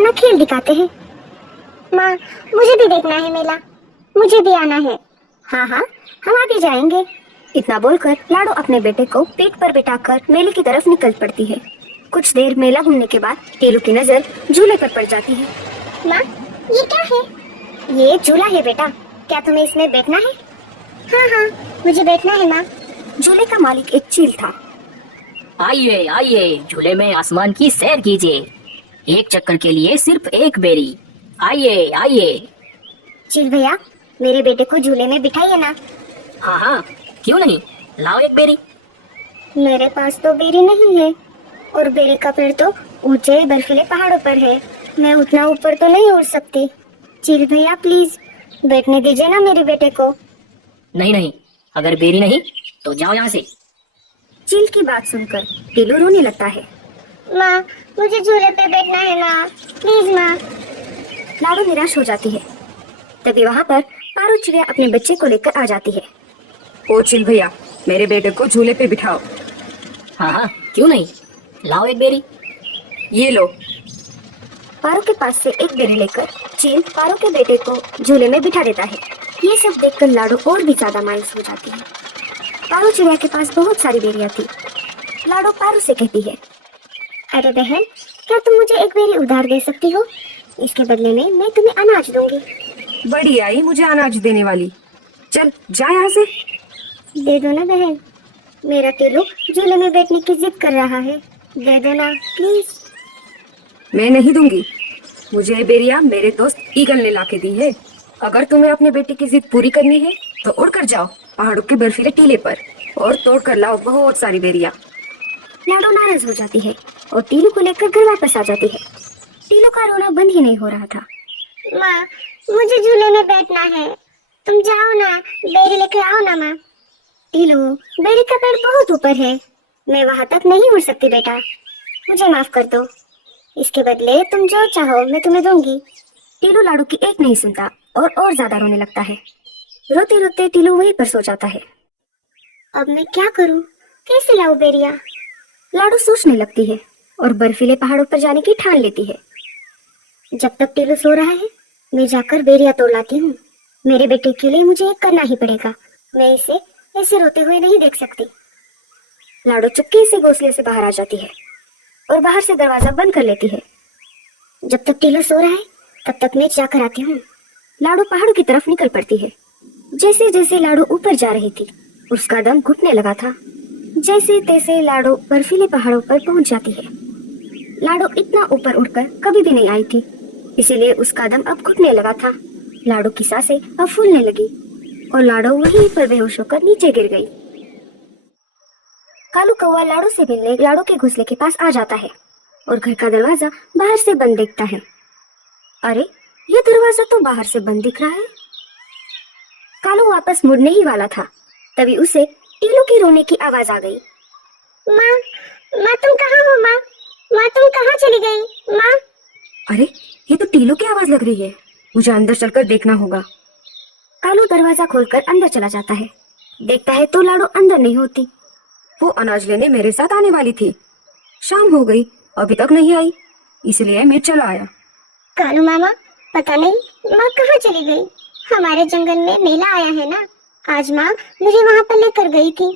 अपना खेल दिखाते हैं। माँ, मुझे भी देखना है मेला, मुझे भी आना है। हाँ हाँ, हम आ भी जाएंगे। इतना बोलकर लाडो अपने बेटे को पीठ पर बिठाकर मेले की तरफ निकल पड़ती है। कुछ देर मेला घूमने के बाद टीलू की नजर झूले पर पड़ जाती है। माँ, ये क्या है? ये झूला है बेटा, क्या तुम्हें इसमें बैठना है? हाँ हाँ, मुझे बैठना है माँ। झूले का मालिक एक चील था। आइए आइए, झूले में आसमान की सैर कीजिए। एक चक्कर के लिए सिर्फ एक बेरी। आइए आइए। चील भैया, मेरे बेटे को झूले में बिठाइए ना। हाँ हाँ, क्यों नहीं, लाओ एक बेरी। मेरे पास तो बेरी नहीं है, और बेरी का पेड़ तो ऊंचे बर्फीले पहाड़ों पर है। मैं उतना ऊपर तो नहीं उड़ सकती। चील भैया प्लीज बैठने दीजिए ना मेरे बेटे को। नहीं नहीं, अगर बेरी नहीं तो जाओ यहाँ से। चील की बात सुनकर टीलू रोने लगता है। माँ, मुझे झूले पे बैठना है माँ, प्लीज माँ। लाडो निराश हो जाती है। तभी वहाँ पर पारो चिड़िया अपने बच्चे को लेकर आ जाती है। ओ चिल भैया, मेरे बेटे को झूले पे बिठाओ। हाँ हाँ, क्यों नहीं, लाओ एक बेरी। ये लो। पारो के पास से एक बेरी लेकर चील पारो के बेटे को झूले में बिठा देता है। ये सब देखकर लाडो और भी ज्यादा मायूस हो जाती है। पारो चिड़िया के पास बहुत सारी बेरियां थी। लाडो पारो से कहती है, अरे बहन, क्या तुम मुझे एक बेरी उधार दे सकती हो? इसके बदले में मैं तुम्हें अनाज दूंगी। बड़ी आई मुझे अनाज देने वाली। चल जा यहाँ से। दे दो ना बहन, मेरा टीलू झूले में बैठने की जिद कर रहा है। दे दो ना प्लीज। मैं नहीं दूंगी। मुझे ये बेरिया मेरे दोस्त ईगल ने लाके दी है। अगर तुम्हें अपने बेटे की जिद पूरी करनी है तो उड़ कर जाओ पहाड़ों के बर्फीले टीले पर और तोड़ कर लाओ बहुत सारी बेरिया। लाडो नाराज हो जाती है और टीलू को लेकर घर वापस आ जाती है। टीलू का रोना बंद ही नहीं हो रहा था। माँ, मुझे झूले में बैठना है, तुम जाओ ना, बेरी लेकर आओ ना माँ। टीलू, बेरी का पेड़ बहुत ऊपर है, मैं वहां तक नहीं उड़ सकती बेटा, मुझे माफ कर दो। इसके बदले तुम जो चाहो मैं तुम्हें दूंगी। टीलू लाडू की एक नहीं सुनता और ज्यादा रोने लगता है। रोते रोते टीलू वहीं पर सो जाता है। अब मैं क्या करूं, कैसे लाऊं बेरिया? लाडू सोचने लगती है और बर्फीले पहाड़ों पर जाने की ठान लेती है। जब तक टीलू सो रहा है मैं जाकर बेरिया तोड़ लाती हूँ। मेरे बेटे के लिए मुझे एक करना ही पड़ेगा, मैं इसे ऐसे रोते हुए नहीं देख सकती। लाडो चुपके से घोंसले से बाहर आ जाती है और बाहर से दरवाजा बंद कर लेती है। जब तक टीलू सो रहा है तब तक मैं जाकर आती हूँ। लाडो पहाड़ों की तरफ निकल पड़ती है। जैसे जैसे लाडो ऊपर जा रही थी उसका दम घुटने लगा था। जैसे तैसे लाडो बर्फीले पहाड़ों पर पहुंच जाती है। लाडो इतना ऊपर उड़कर कभी भी नहीं आई थी, इसीलिए उसका दम अब घुटने लगा था। लाडो की सांसें अब फूलने लगी और लाडो वहीं पर बेहोश होकर नीचे गिर गई। कालू कौवा लाडो से मिलने लाडो के घोंसले के पास आ जाता है और घर का दरवाजा बाहर से बंद देखता है। अरे, ये दरवाजा तो बाहर से बंद दिख रहा है। कालू वापस मुड़ने ही वाला था, तभी उसे टीलू की रोने की आवाज आ गई। माँ, माँ तुम कहाँ हो माँ? माँ तुम कहाँ चली गई माँ? अरे, ये तो टीलू की आवाज लग रही है, मुझे अंदर चलकर देखना होगा। कालू दरवाजा खोलकर अंदर चला जाता है। देखता है तो लाडो अंदर नहीं होती। वो अनाज लेने मेरे साथ आने वाली थी। शाम हो गई, अभी तक नहीं आई, इसलिए मैं चला आया। कालू मामा, पता नहीं माँ कहाँ चली गई। हमारे जंगल में मेला आया है ना, आज माँ मुझे वहाँ पर लेकर गई थी,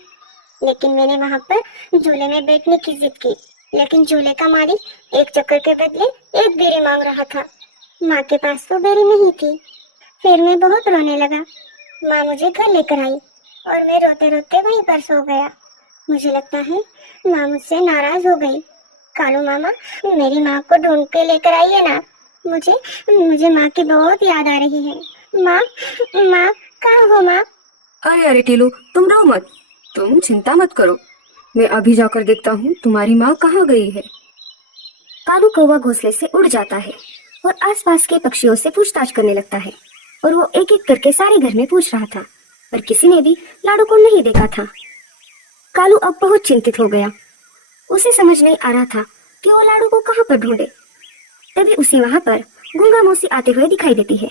लेकिन मैंने वहाँ पर झूले में बैठने की जिद की, लेकिन झूले का मालिक एक चक्कर के बदले एक बेरी मांग रहा था। माँ के पास तो बेरी नहीं थी। फिर मैं बहुत रोने लगा। माँ मुझे घर लेकर आई और मैं रोते रोते वहीं पर सो गया। मुझे लगता है माँ मुझसे नाराज हो गई। कालू मामा, मेरी माँ को ढूंढ के लेकर आइए ना, मुझे मुझे माँ की बहुत याद आ रही है। माँ, माँ कहाँ हो माँ? अरे अरे टीलू, तुम रो मत, तुम चिंता मत करो, मैं अभी जाकर देखता हूँ तुम्हारी माँ कहाँ गई है। कालू कौवा घोंसले से उड़ जाता है और आसपास के पक्षियों से पूछताछ करने लगता है, और वो एक एक करके सारे घर में पूछ रहा था, पर किसी ने भी लाडो को नहीं देखा था। कालू अब बहुत चिंतित हो गया। उसे समझ नहीं आ रहा था कि वो लाडो को कहाँ पर ढूंढे। तभी उसे वहाँ पर गूंगा मौसी आते हुए दिखाई देती है।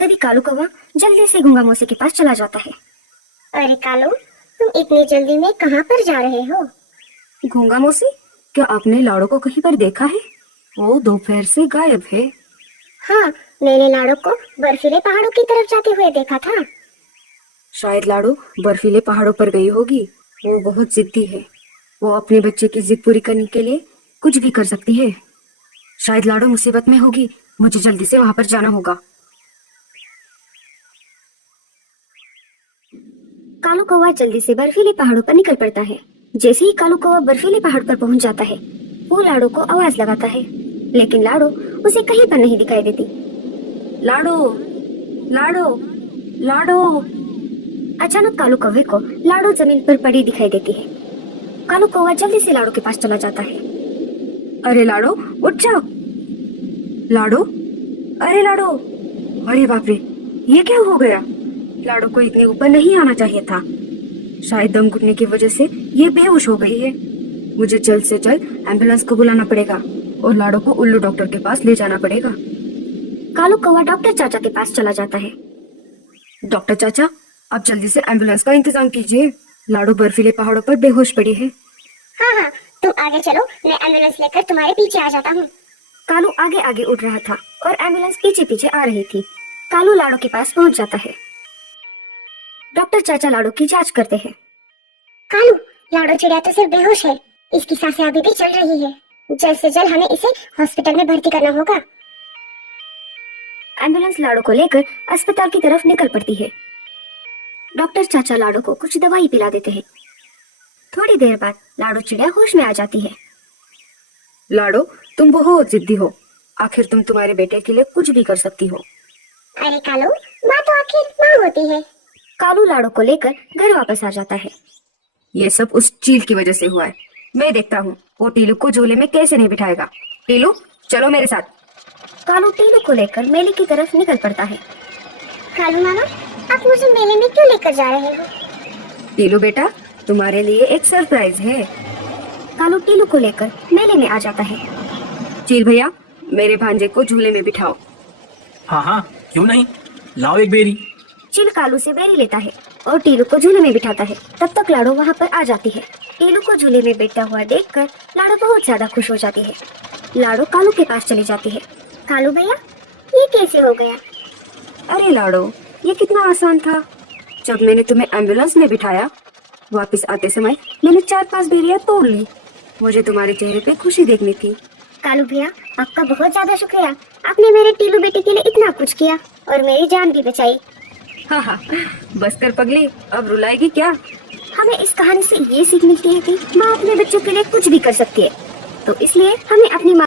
तभी कालू कौवा जल्दी से गूंगा मौसी के पास चला जाता है। अरे कालू, तुम इतनी जल्दी में कहाँ पर जा रहे हो? गूंगा मौसी, क्या आपने लाडो को कहीं पर देखा है? वो दोपहर से गायब है। हाँ, मैंने लाड़ो को बर्फीले पहाड़ों की तरफ जाते हुए देखा था। शायद लाडो बर्फीले पहाड़ों पर गई होगी। वो बहुत जिद्दी है। वो अपने बच्चे की जिद पूरी करने के लिए कुछ भी कर सकती है। शायद लाडो मुसीबत में होगी। मुझे जल्दी से वहां पर जाना होगा। कालू कौवा जल्दी से बर्फीले पहाड़ों पर निकल पड़ता है। जैसे ही कालू कौवा बर्फीले पहाड़ पर पहुंच जाता है, वो लाडो को आवाज लगाता है, लेकिन लाडो उसे कहीं पर नहीं दिखाई देती। लाडो, लाडो, लाडो। अचानक कालू कौवे को लाडो जमीन पर पड़ी दिखाई देती है। कालू कौवा जल्दी से लाडो के पास चला जाता है। अरे लाडो, उठ जाओ। लाडो, अरे लाडो, अरे बाप रे, ये क्या हो गया? लाडो को इतने ऊपर नहीं आना चाहिए था। शायद दम घुटने की वजह से ये बेहोश हो गई है। मुझे जल्द से जल्द एम्बुलेंस को बुलाना पड़ेगा और लाडो को उल्लू डॉक्टर के पास ले जाना पड़ेगा। कालू कौवा डॉक्टर चाचा के पास चला जाता है। डॉक्टर चाचा, आप जल्दी से एम्बुलेंस का इंतजाम कीजिए। लाडो बर्फीले पहाड़ों पर बेहोश पड़ी है। हाँ हाँ, तुम आगे चलो, मैं एम्बुलेंस लेकर तुम्हारे पीछे आ जाता हूँ। कालू आगे आगे उड़ रहा था और एम्बुलेंस पीछे पीछे आ रही थी। कालू लाडो के पास पहुंच जाता है। डॉक्टर चाचा लाडो की जांच करते हैं। कालू, लाडो चिड़िया तो सिर्फ बेहोश है। इसकी सांसें अभी भी चल रही है। जल्द से जल्द हमें इसे हॉस्पिटल में भर्ती करना होगा। एम्बुलेंस लाडो को लेकर अस्पताल की तरफ निकल पड़ती है। डॉक्टर चाचा लाडो को कुछ दवाई पिला देते हैं। थोड़ी देर बाद लाडो चिड़िया होश में आ जाती है। लाडो, तुम बहुत जिद्दी हो। आखिर तुम तुम्हारे बेटे के लिए कुछ भी कर सकती हो। अरे कालू, माँ तो आखिर माँ होती है। कालू लाडो को लेकर घर वापस आ जाता है। ये सब उस चील की वजह से हुआ है। मैं देखता हूँ वो टीलू को झूले में कैसे नहीं बिठाएगा। टीलू, चलो मेरे साथ। कालू टीलू को लेकर मेले की तरफ निकल पड़ता है। कालू मामा, आप मुझे मेले में क्यों लेकर जा रहे हो? टीलू बेटा, तुम्हारे लिए एक सरप्राइज है। कालू टीलू को लेकर मेले में आ जाता है। चील भैया, मेरे भांजे को झूले में बिठाओ। हाँ हाँ, क्यों नहीं, लाओ एक बेरी। चिल कालू से बेरी लेता है और टीलू को झूले में बिठाता है। तब तक लाडो वहाँ पर आ जाती है। टीलू को झूले में बैठा हुआ देखकर लाडो बहुत ज्यादा खुश हो जाती है। लाडो कालू के पास चली जाती है। कालू भैया, ये कैसे हो गया? अरे लाडो, ये कितना आसान था। जब मैंने तुम्हें एम्बुलेंस में बिठाया, वापस आते समय मैंने 4-5 बेरियां तोड़ ली। मुझे तुम्हारे चेहरे पे खुशी देखनी थी। कालू भैया, आपका बहुत ज्यादा शुक्रिया। आपने मेरे टीलू बेटी के लिए इतना कुछ किया और मेरी जान भी बचाई। हाँ हाँ, बस कर पगली, अब रुलाएगी क्या? हमें इस कहानी से ये सीख मिलती है कि माँ अपने बच्चों के लिए कुछ भी कर सकती है, तो इसलिए हमें अपनी माँ